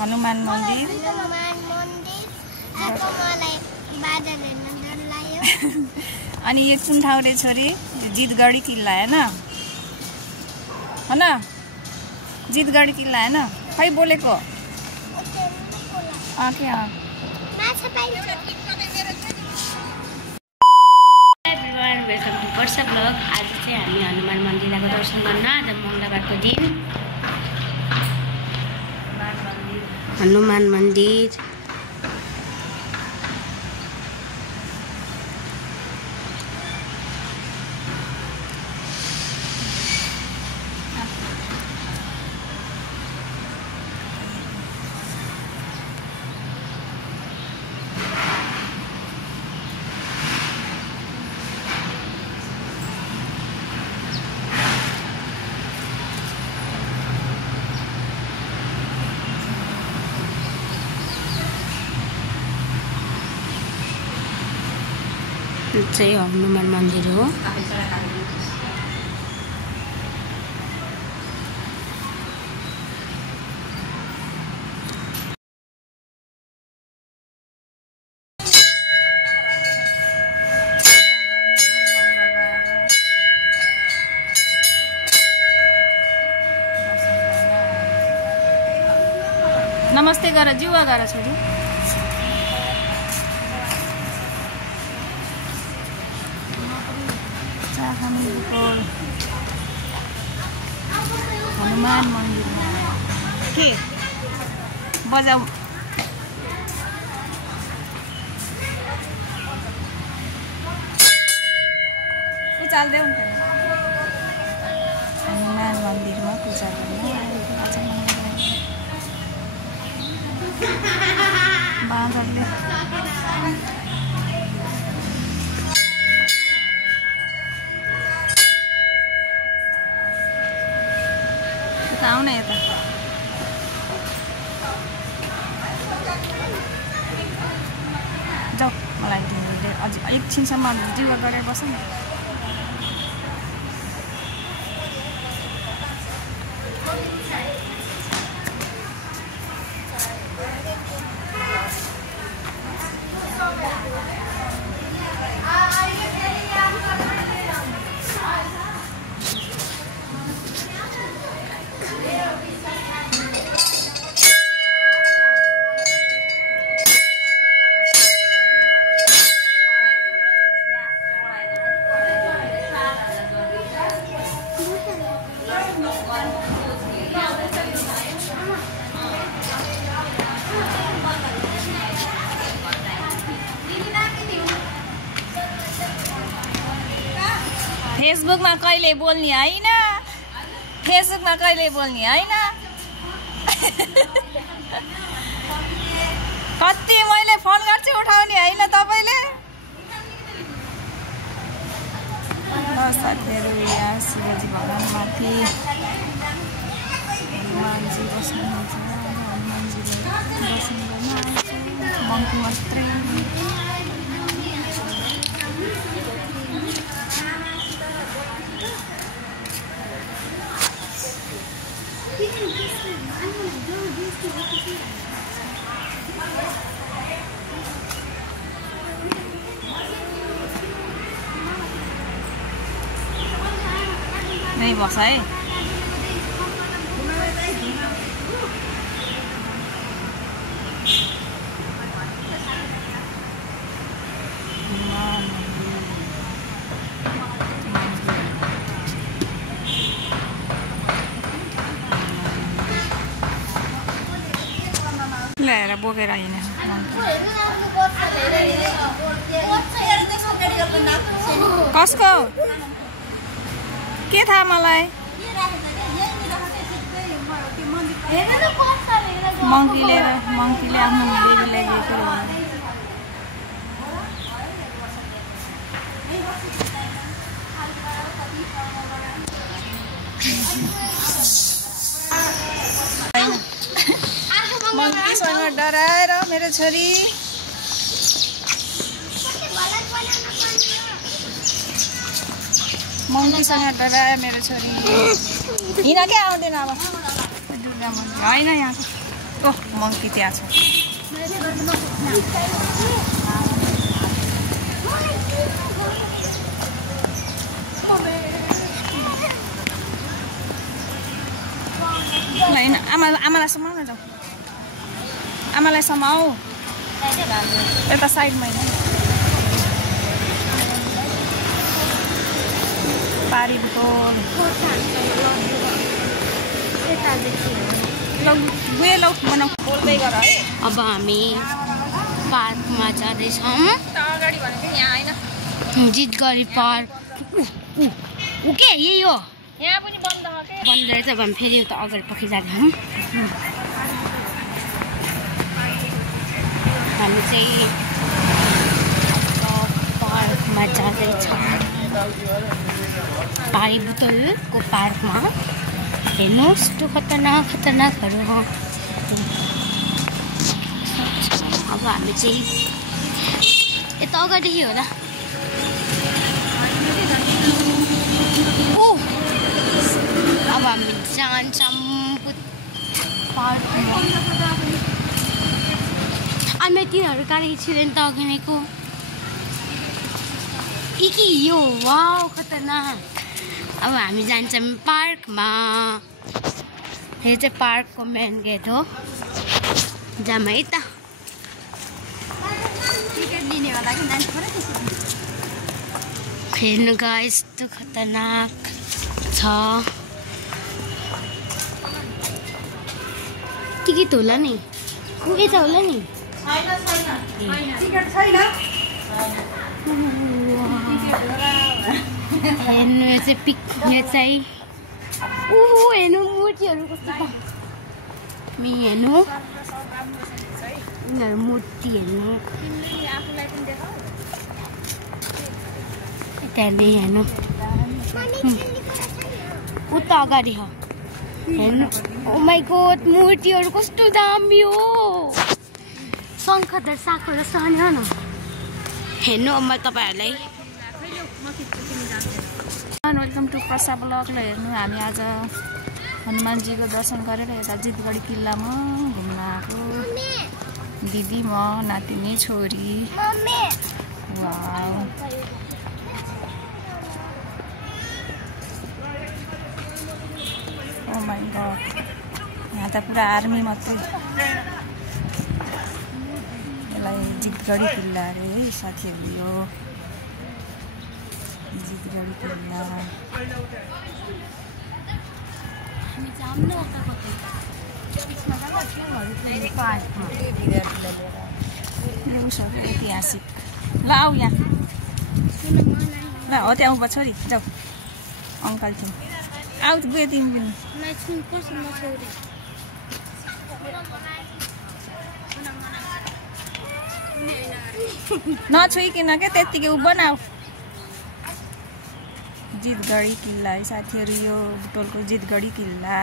हनुमान मन्दिर अनि यो कुन ठाउँ रे छोरी जितगढी किल्ला हैन जितगढी किल्ला हैन खै बोलेको वेलकम टु वर्षा ब्लग। आज चाहिँ हामी हनुमान मन्दिरको दर्शन गर्न आज मङ्गलबारको दिन हनुमान मन्दिर चाहिँ हनुमान मन्दिर हो। नमस्ते गर जुवा गर छोरी हनुमान मन्दिर के बजाऊ चाल्दै हुन्छ हनुमान मन्दिरमा पूजा गर्ने बाँदरले आउने यता जाऊ मलाई तिमीले अझ एकछिनसम्म जिवा गरेर बस न। फेसबुकमा कहिले बोल्ने हैन फेसबुकमा कहिले बोल्ने हैन कति मैले फोन गर्छु उठाउने हैन तपाईले साथीहरु यहाँ शिवजी भगवान माथि हनुमानजी बस्नुहुन्छ हनुमानजीले दर्शन गर्न मन्त्र मात्रै नहीं बसा है ल्याएर बोकेर हिँड्ने कसको के थाहा मलाई मङ्कीले आफ्नो बेबीलाई दिएको मङ्कीसँग डराएर मेरो छोरी मङ्कीसँग डरायो मेरो छोरी हिँड क्या आउँदैन अब दुर्गा मन्दिर होइन यहाँको ओह मङ्की त्यहाँ छ होइन आमालाई समाउन जाऊ आमालाई समाऊ यता साइडमा पारी बोतल अब हामी पार्कमा जाँदैछौँ जितगढी पार्क ओके यही हो यहाँ पनि बन्द रहेछ अब हामी फेरि उता अगाडि पछि जाँदैछौँ हामी चाहिँ पार्कमा जाँदैछौँ पारी बोतलको पार्कमा हेर्नुहोस् त्यो खतरनाकहरू अब हामी चाहिँ यता अगाडि होला अब हामी जान्छौँ पार्कमा अनि तिनीहरू गाडी छिरेन त अघिनेको के यो वाउ खतरनाक अब हामी जान्छौँ पार्कमा यो चाहिँ पार्कको मेन गेट हो जाम है त टिकट लिनेवाला हेर्नु गाइस यस्तो खतरनाक छ टिकट होला नि यता होला नि हेर्नु यो चाहिँ यो चाहिँ हेर्नु मूर्तिहरू कस्तो हेर्नु यिनीहरू मूर्ति हेर्नु त्यहाँदेखि हेर्नु उता अगाडि हो हेर्नु ओ माई गॉड मूर्तिहरू कस्तो दामी हो शङ्खधर सागको जस्तो नि हो न हेर्नु अब म तपाईँहरूलाई वेलकम टु प्रसा ब्लगलाई हेर्नु हामी आज हनुमानजीको दर्शन गरेर यता जितगढी किल्लामा घुम्न आएको दिदी म नातिनी छोरी वाउ ओ माई गॉड यहाँ त पुरा आर्मी मात्रै यसलाई जितगढी किल्ला अरे है साथीहरू यो जितगढी किल्ला ऐतिहासिक ल आऊ यहाँ ल हो त्यहाँ उभा छोरी जाऊ अङ्कल थियौँ आऊ गयो तिमी नछुइकन क्या त्यत्तिकै उभो न आऊ जितगढी किल्ला है साथीहरू यो बुटोलको जितगढी किल्ला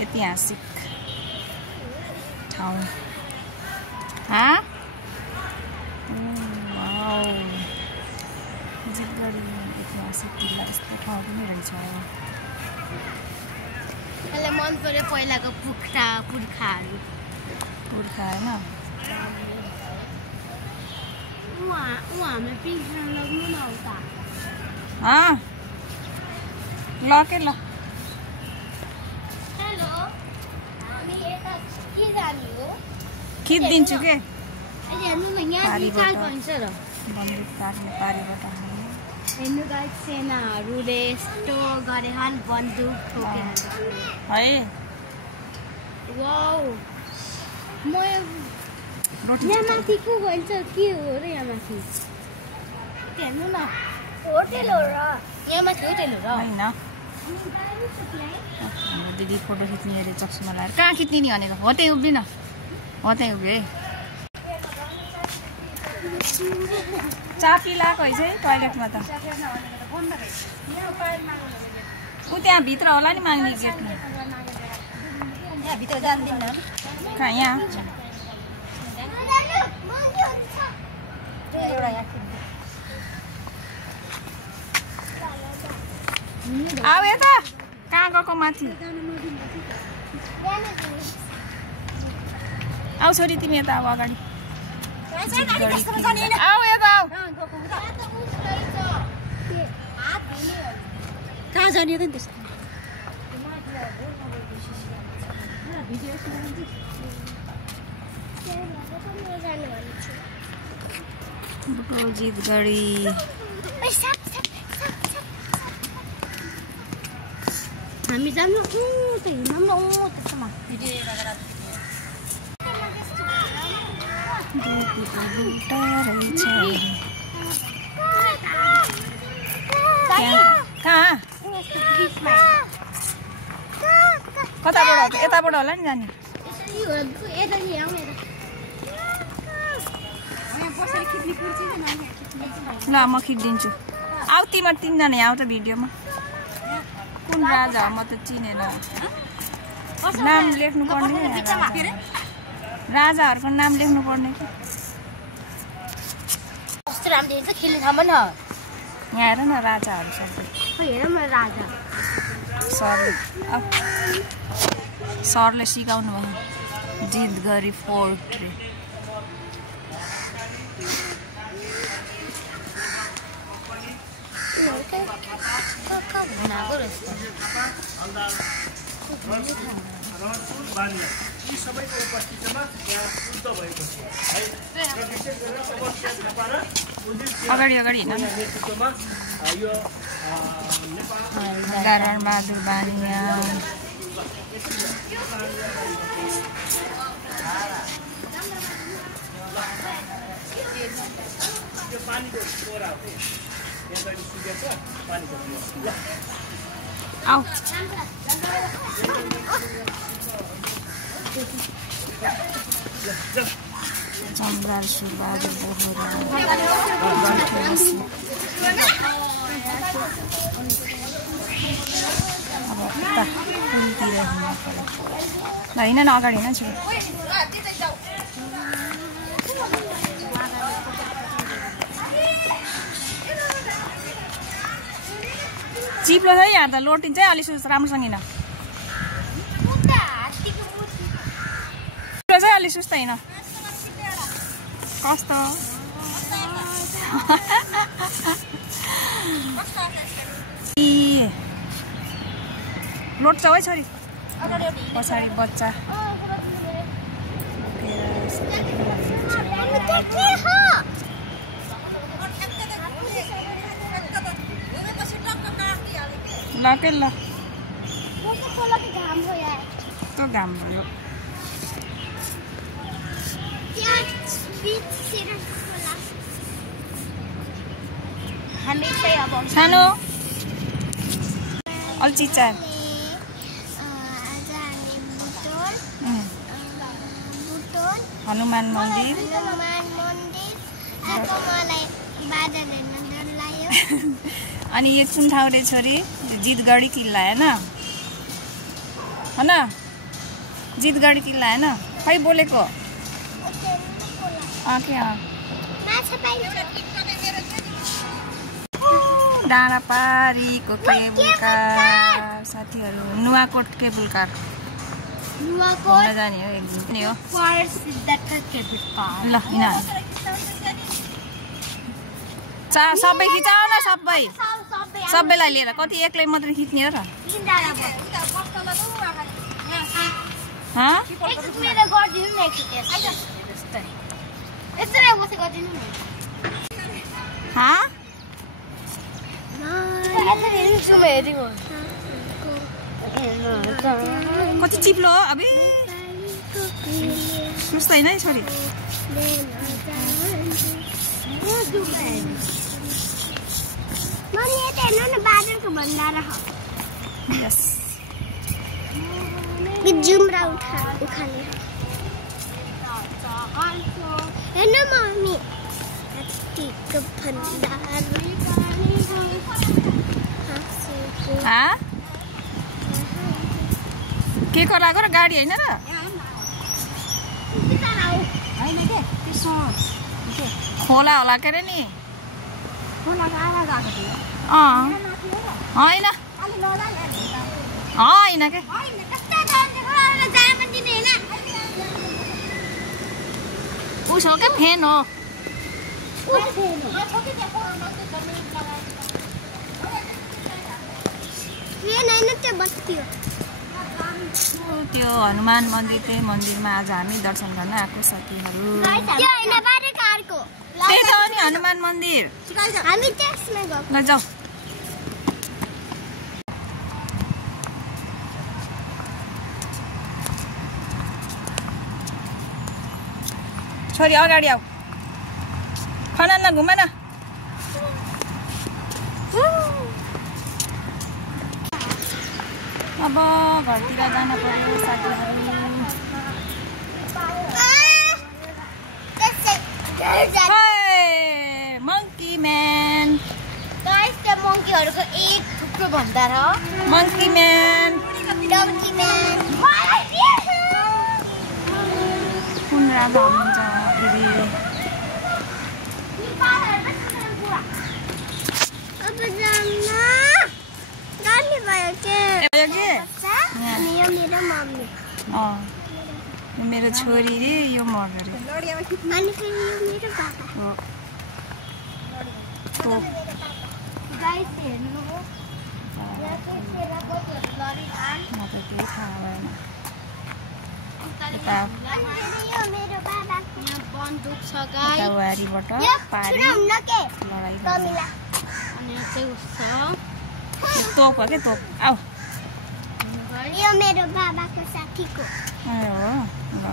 ऐतिहासिक ठाउँ जितगढी ऐतिहासिक किल्ला यस्तो ठाउँ पनि रहेछ मलाई मन पर्यो पहिलाको पुर्खाहरू पुर्खा होइन हामी पिकनिक लाग्नु न उता ल के ल हेलो हामी यता के जाने हो खिचिदिन्छु के हेर्नु न यहाँ निकाल भन्छ र बन्दुक काट्ने पारीबाट हेर्नु गाइस सेनाहरूले यस्तो गरे हन बन्दुक ठोकेर है वाउ म यहाँ माथि को भन्छ के हो र यहाँ माथि हेर्नु न होटेल हो र यहाँ माथि होटेल हो र होइन दिदी फोटो खिच्ने अरे चस्मा लगाएर कहाँ खिच्ने नि भनेको हो त्यहीँ उभिन हो त्यहीँ उभि है चापी लगाएको है चाहिँ टोइलेटमा त ऊ त्यहाँ भित्र होला नि माग्ने गेटमा भित्र जान्दिनँ कहाँ यहाँ आऊ यता कहाँ गएको माथि आऊ छोरी तिमी यता अब अगाडि आऊ यता आऊ कहाँ जाने त नि त्यसो जितगढी हामी जानु त हिँड्नु त्यसमा कहाँ कताबाट यताबाट होला नि जाने ल म खिचिदिन्छु आऊ तिमीहरू तिनजना आऊ त भिडियोमा कुन राजा म त चिनेन नाम लेख्नु पर्ने राजाहरूको नाम लेख्नु पर्ने कस्तो राम्रो देख्छ खेल्ने ठाउँमा न यहाँ हेर न राजाहरू सबै हेर न राजा सरले सिकाउनु भयो जितगढी फोर्ट रे अगाडि अगाडि हिँड गरणबहादुर बानिया आऊ जमराल सुरबहादुर बोहरा अब उता कुनतिर हिँड्नु पर्यो ल हिँड न अगाडि हिँड छु चिप्लो छ यहाँ त लोटिन्छ है अलि राम्रोसँग हिँड चिप्लो चाहिँ अलि सुस्त हिँड कस्तो लोट्छौ है छोरी पछाडि बच्चा ल के ल त्यो घाम भयो सानो अलचिचा हनुमान मन्दिर अनि यो कुन ठाउँ रे छोरी जितगढी किल्ला होइन जितगढी किल्ला होइन खै बोलेको डाँडापारीको केबुल कार साथीहरू नुवाकोट केबुल कार घुम्न जाने हो एक दिन हो ल सबै खिचाउ न सबैलाई लिएर कति एक्लै मात्रै खिच्ने हो र कति चिप्लो हो अब सुस्त होइन है छोरी के कराएको र गाडी होइन र खोला होला के अरे नि होइन दिदिनँ के उसो क्या फेन हो त्यो हनुमान मन्दिर त्यही मन्दिरमा आज हामी दर्शन गर्न आएको साथीहरू त्यही त हो नि हनुमान मन्दिर ल जाऊ छोरी अगाडि आऊ खनान घुम न अब घरतिर जान पर्यो साथीहरू मङ्की म्यान मङ्कीहरूको एक थुप्रो भन्दा र मङ्की म्यान कुन राम्रो हुनुहुन्छ मेरो छोरी रे यो मर्यो रे तोप हो क्या तोप आऊ यो मेरो बाबाको साथीको हो ल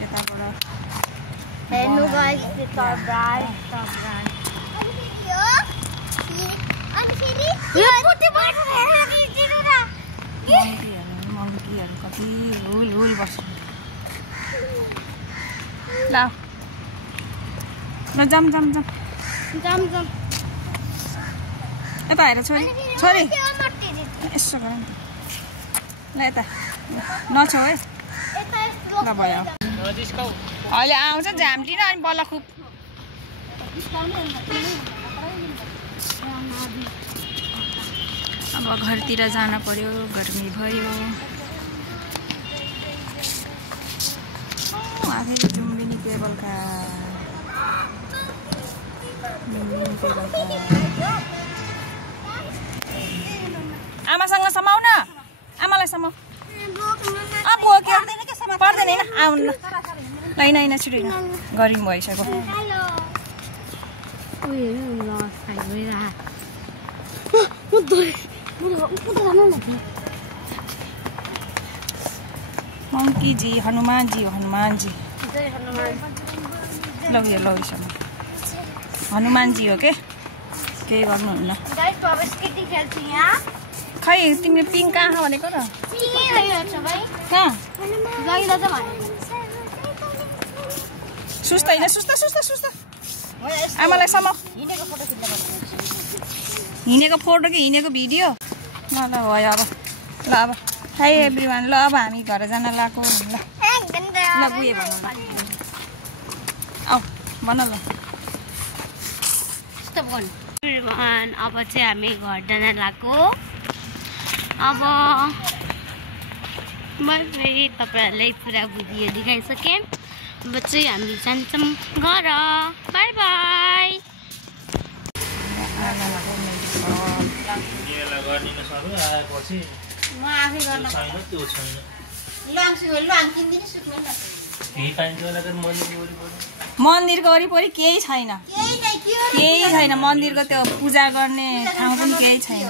यताबाट हेर्नु गाइस त्यो सरप्राइज मङ्कीहरू कति हुल बस्छ ल जाम यता हेर छोरी यसो गर ल यता नछौ है ल भयो अहिले आउँछ झाम्टिन अनि बल्ल खुब अब घरतिर जान पर्यो गर्मी भयो आफै जुम्बिनी केबल खा आमासँग समाउ न आमालाई समाउ पर्दैन होइन आउनु ल होइन छिटो गरिङ भइसक्यो मङ्कीजी हनुमानजी ल हनुमानजी हो के केही गर्नुहुन्न खै तिमीले पिङ कहाँ भनेको र कहाँ सुस्त होइन सुस्त आमालाई समाउ हिँडेको फोटो कि हिँडेको भिडियो ल भयो अब हाई एभ्रिवान ल अब हामी घर जान लागेको ल बुझेँ भनौँ आऊ भन ल अब चाहिँ हामी घर जान लागेको अब मैले फेरि तपाईँहरूलाई पुरा भिडियो देखाइसकेँ अब चाहिँ हामी जान्छौँ घर बाई बाई मन्दिरको वरिपरि केही छैन मन्दिरको त्यो पूजा गर्ने ठाउँ पनि केही छैन